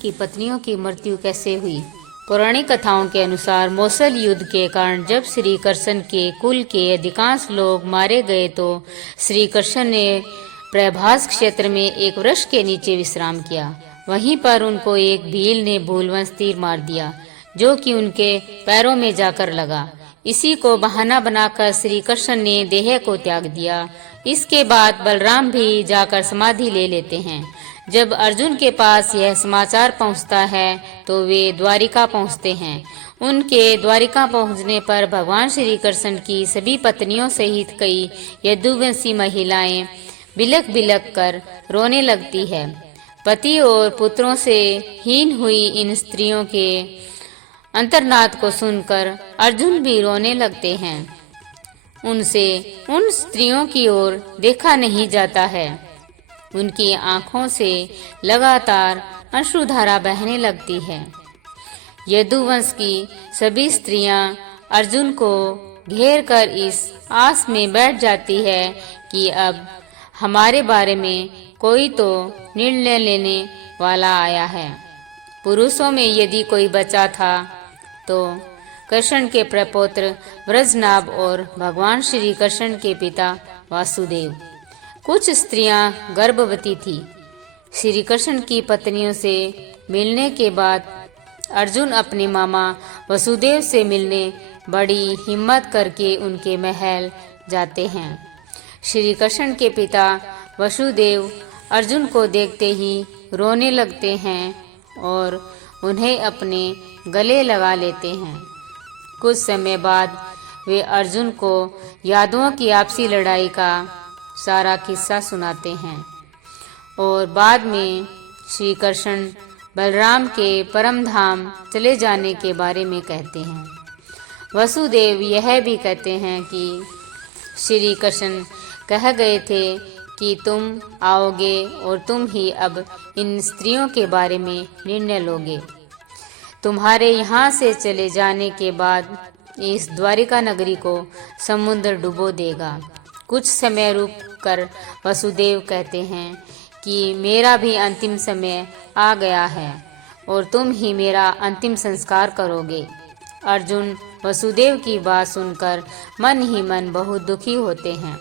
की पत्नियों की मृत्यु कैसे हुई। पौराणिक कथाओं के अनुसार मौसल युद्ध के कारण जब श्री कृष्ण के कुल के अधिकांश लोग मारे गए तो श्री कृष्ण ने प्रभास क्षेत्र में एक वृक्ष के नीचे विश्राम किया। वहीं पर उनको एक भील ने भूलवश तीर मार दिया जो कि उनके पैरों में जाकर लगा। इसी को बहाना बनाकर श्री कृष्ण ने देह को त्याग दिया। इसके बाद बलराम भी जाकर समाधि ले लेते हैं। जब अर्जुन के पास यह समाचार पहुंचता है तो वे द्वारिका पहुंचते हैं। उनके द्वारिका पहुंचने पर भगवान श्री कृष्ण की सभी पत्नियों सहित कई यदुवंशी महिलाएं बिलख बिलख कर रोने लगती है। पति और पुत्रों से हीन हुई इन स्त्रियों के अंतर्नाद को सुनकर अर्जुन भी रोने लगते हैं। उनसे उन स्त्रियों की ओर देखा नहीं जाता है। उनकी आंखों से लगातार अश्रुधारा बहने लगती है। यदुवंश की सभी स्त्रियां अर्जुन को घेर कर इस आस में बैठ जाती है कि अब हमारे बारे में कोई तो निर्णय लेने वाला आया है। पुरुषों में यदि कोई बचा था तो कृष्ण के प्रपौत्र व्रजनाभ और भगवान श्री कृष्ण के पिता वासुदेव। कुछ स्त्रियां गर्भवती थी। श्री कृष्ण की पत्नियों से मिलने के बाद अर्जुन अपने मामा वसुदेव से मिलने बड़ी हिम्मत करके उनके महल जाते हैं। श्री कृष्ण के पिता वसुदेव अर्जुन को देखते ही रोने लगते हैं और उन्हें अपने गले लगा लेते हैं। कुछ समय बाद वे अर्जुन को यादवों की आपसी लड़ाई का सारा किस्सा सुनाते हैं और बाद में श्री कृष्ण बलराम के परम धाम चले जाने के बारे में कहते हैं। वसुदेव यह भी कहते हैं कि श्री कृष्ण कह गए थे कि तुम आओगे और तुम ही अब इन स्त्रियों के बारे में निर्णय लोगे। तुम्हारे यहाँ से चले जाने के बाद इस द्वारिका नगरी को समुद्र डुबो देगा। कुछ समय रुक कर वसुदेव कहते हैं कि मेरा भी अंतिम समय आ गया है और तुम ही मेरा अंतिम संस्कार करोगे। अर्जुन वसुदेव की बात सुनकर मन ही मन बहुत दुखी होते हैं।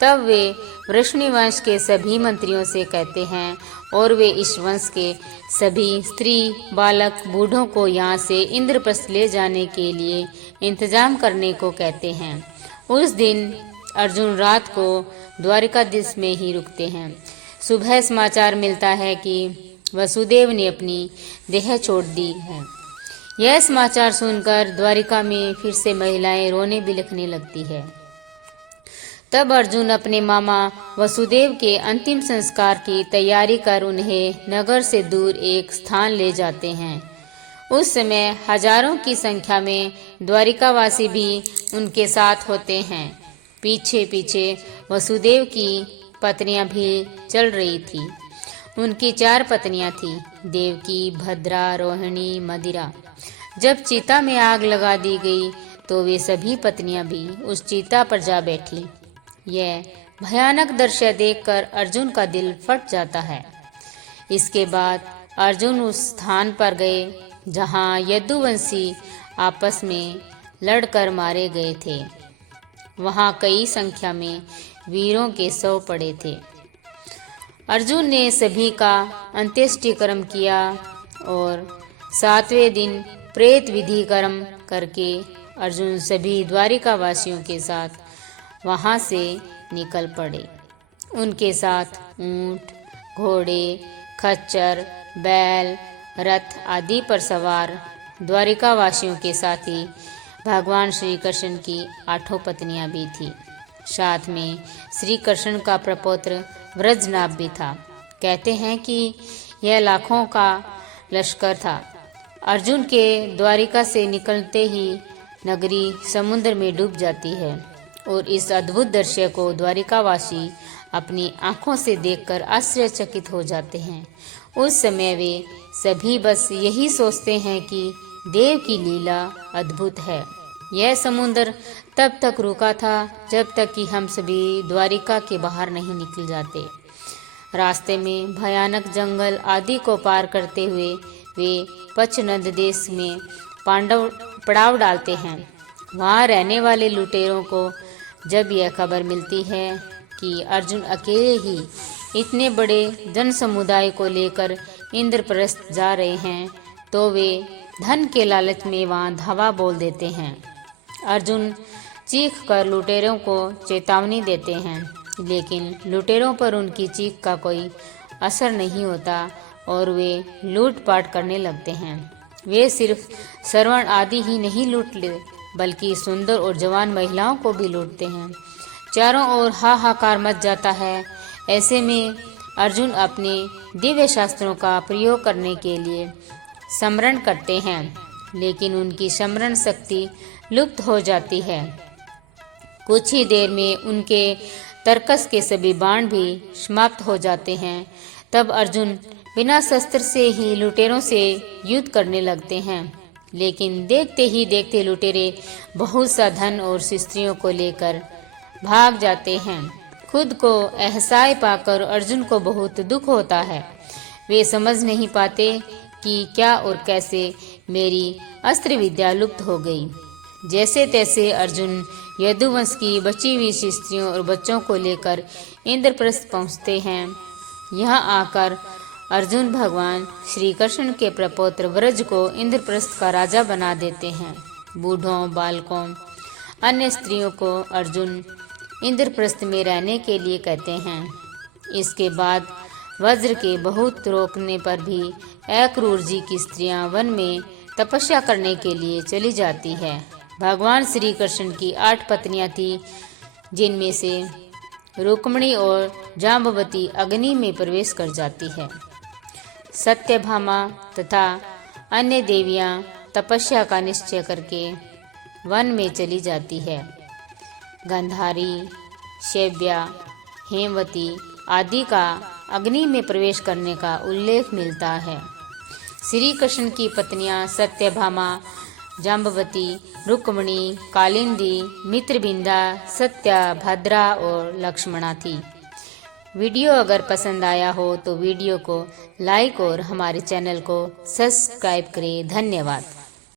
तब वे वृष्णिवंश के सभी मंत्रियों से कहते हैं और वे इस वंश के सभी स्त्री बालक बूढ़ों को यहाँ से इंद्रप्रस्थ ले जाने के लिए इंतजाम करने को कहते हैं। उस दिन अर्जुन रात को द्वारिकाधीश में ही रुकते हैं। सुबह समाचार मिलता है कि वसुदेव ने अपनी देह छोड़ दी है। यह समाचार सुनकर द्वारिका में फिर से महिलाएं रोने बिलखने लगती है। तब अर्जुन अपने मामा वसुदेव के अंतिम संस्कार की तैयारी कर उन्हें नगर से दूर एक स्थान ले जाते हैं। उस समय हजारों की संख्या में द्वारिकावासी भी उनके साथ होते हैं। पीछे पीछे वसुदेव की पत्नियां भी चल रही थी। उनकी 4 पत्नियां थी, देवकी, भद्रा, रोहिणी, मदिरा। जब चिता में आग लगा दी गई तो वे सभी पत्नियां भी उस चिता पर जा बैठी। यह भयानक दृश्य देखकर अर्जुन का दिल फट जाता है। इसके बाद अर्जुन उस स्थान पर गए जहां यदुवंशी आपस में लड़कर मारे गए थे। वहां कई संख्या में वीरों के शव पड़े थे। अर्जुन ने सभी का अंत्येष्टि कर्म किया और 7वें दिन प्रेत विधि कर्म करके अर्जुन सभी द्वारिका वासियों के साथ वहां से निकल पड़े। उनके साथ ऊंट, घोड़े, खच्चर, बैल, रथ आदि पर सवार द्वारिका वासियों के साथ ही भगवान श्री कृष्ण की 8 पत्नियां भी थी। साथ में श्री कृष्ण का प्रपौत्र व्रजनाभ भी था। कहते हैं कि यह लाखों का लश्कर था। अर्जुन के द्वारिका से निकलते ही नगरी समुद्र में डूब जाती है और इस अद्भुत दृश्य को द्वारिकावासी अपनी आंखों से देखकर आश्चर्यचकित हो जाते हैं। उस समय वे सभी बस यही सोचते हैं कि देव की लीला अद्भुत है। यह समुद्र तब तक रुका था जब तक कि हम सभी द्वारिका के बाहर नहीं निकल जाते। रास्ते में भयानक जंगल आदि को पार करते हुए वे पचनंद देश में पांडव पड़ाव डालते हैं। वहाँ रहने वाले लुटेरों को जब यह खबर मिलती है कि अर्जुन अकेले ही इतने बड़े जन समुदाय को लेकर इंद्रप्रस्थ जा रहे हैं, तो वे धन के लालच में वहाँ धावा बोल देते हैं। अर्जुन चीख कर लुटेरों को चेतावनी देते हैं, लेकिन लुटेरों पर उनकी चीख का कोई असर नहीं होता और वे लूटपाट करने लगते हैं। वे सिर्फ श्रवण आदि ही नहीं लूट ले, बल्कि सुंदर और जवान महिलाओं को भी लूटते हैं। चारों ओर हाहाकार मच जाता है। ऐसे में अर्जुन अपने दिव्य शास्त्रों का प्रयोग करने के लिए स्मरण करते हैं, लेकिन उनकी स्मरण शक्ति लुप्त हो जाती है। कुछ ही देर में उनके तरकस के सभी बाण भी समाप्त हो जाते हैं। तब अर्जुन बिना शस्त्र से ही लुटेरों से युद्ध करने लगते हैं, लेकिन देखते ही देखते लुटेरे बहुत सा धन और स्त्रियों को लेकर भाग जाते हैं। खुद को असहाय पाकर अर्जुन को बहुत दुख होता है। वे समझ नहीं पाते कि क्या और कैसे मेरी अस्त्र विद्या लुप्त हो गई। जैसे तैसे अर्जुन यदुवंश की बची हुई स्त्रियों और बच्चों को लेकर इंद्रप्रस्थ पहुंचते हैं। यहाँ आकर अर्जुन भगवान श्री कृष्ण के प्रपौत्र व्रज को इंद्रप्रस्थ का राजा बना देते हैं। बूढ़ों, बालकों, अन्य स्त्रियों को अर्जुन इंद्रप्रस्थ में रहने के लिए कहते हैं। इसके बाद वज्र के बहुत रोकने पर भी अक्रूर जी की स्त्रियां वन में तपस्या करने के लिए चली जाती है। भगवान श्री कृष्ण की 8 पत्नियां थी, जिनमें से रुक्मिणी और जाम्बवती अग्नि में प्रवेश कर जाती है। सत्यभामा तथा अन्य देवियां तपस्या का निश्चय करके वन में चली जाती है। गंधारी, शैव्या, हेमवती आदि का अग्नि में प्रवेश करने का उल्लेख मिलता है। श्री कृष्ण की पत्नियां सत्यभामा, जाम्बवती, रुक्मिणी, कालिंदी, मित्रबिंदा, सत्या, भद्रा और लक्ष्मणा थी। वीडियो अगर पसंद आया हो तो वीडियो को लाइक और हमारे चैनल को सब्सक्राइब करें। धन्यवाद।